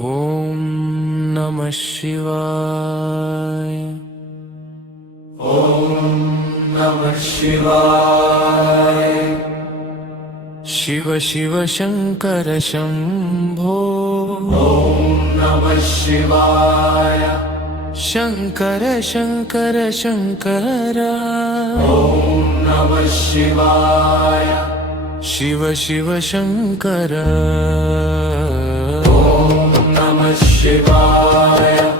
ओम नमः शिवाय। ओम नमः शिवाय। शिव शिव शंकर शंभो। ओम नमः शिवाय। शंकर शंकर शंकर। ओम नमः शिवाय। शिव शिव शंकर। ओम नमः शिवाय।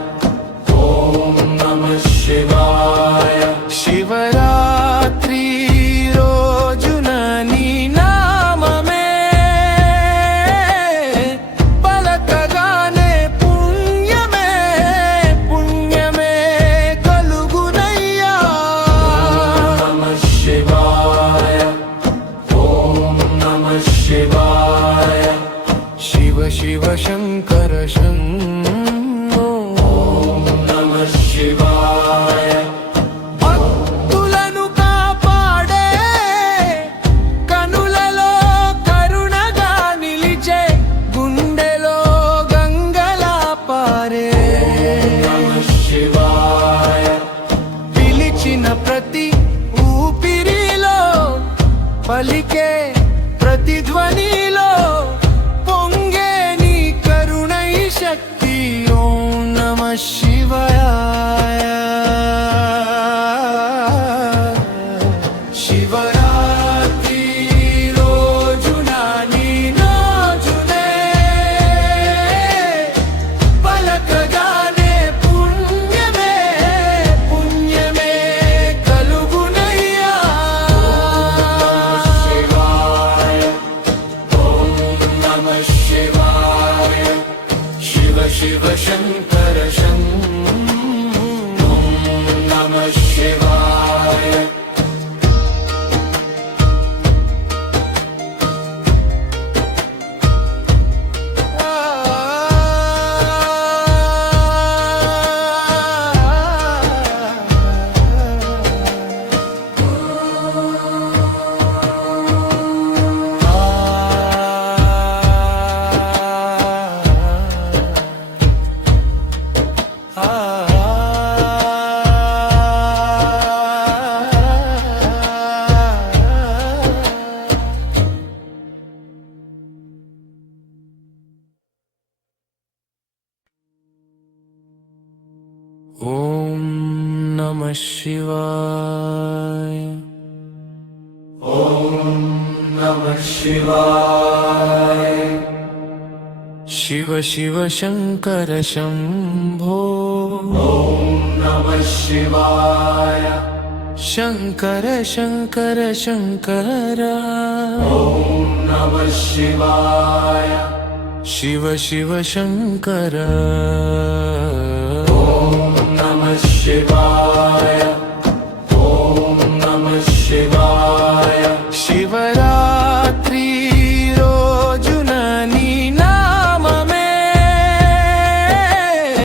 ओम नमः शिवाय। शिवरात्रि रोजुन नी नाममे पलकगाने पुण्यमे पुण्यमे कलुगुनय्या। नमः शिवाय। ओम नमः शिवाय। शिव शिव शंकर शंभो। ओम नमः शिवाय। భక్తులను కాపాడే కనులలో కరుణగా నిలిచే గుండెలో గంగలా పారే. नमः शिवाय। పిలిచిన ప్రతి ఊపిరిలో పలికే ప్రతిధ్వనిలో పొంగే నీ కరుణై శక్తి. ఓం నమః శివాయ. శివరాత్రి రోజున నీ నాజునే పలకగానే పుణ్యమే పుణ్యమే కలుగునయ్యా. शिवाय। ओम नमः शिवाय। शिव शिव शंकर शंभो। ओम नमः शिवाय। ओम नमः शिवाय। ओम नमः शिवाय। शिव शिव शंकर शंभो। ओम नमः शिवाय। शंकर शंकर शंकर। ओम नमः शिवाय। शिव शिव शंकर। ओम नमः शिवाय।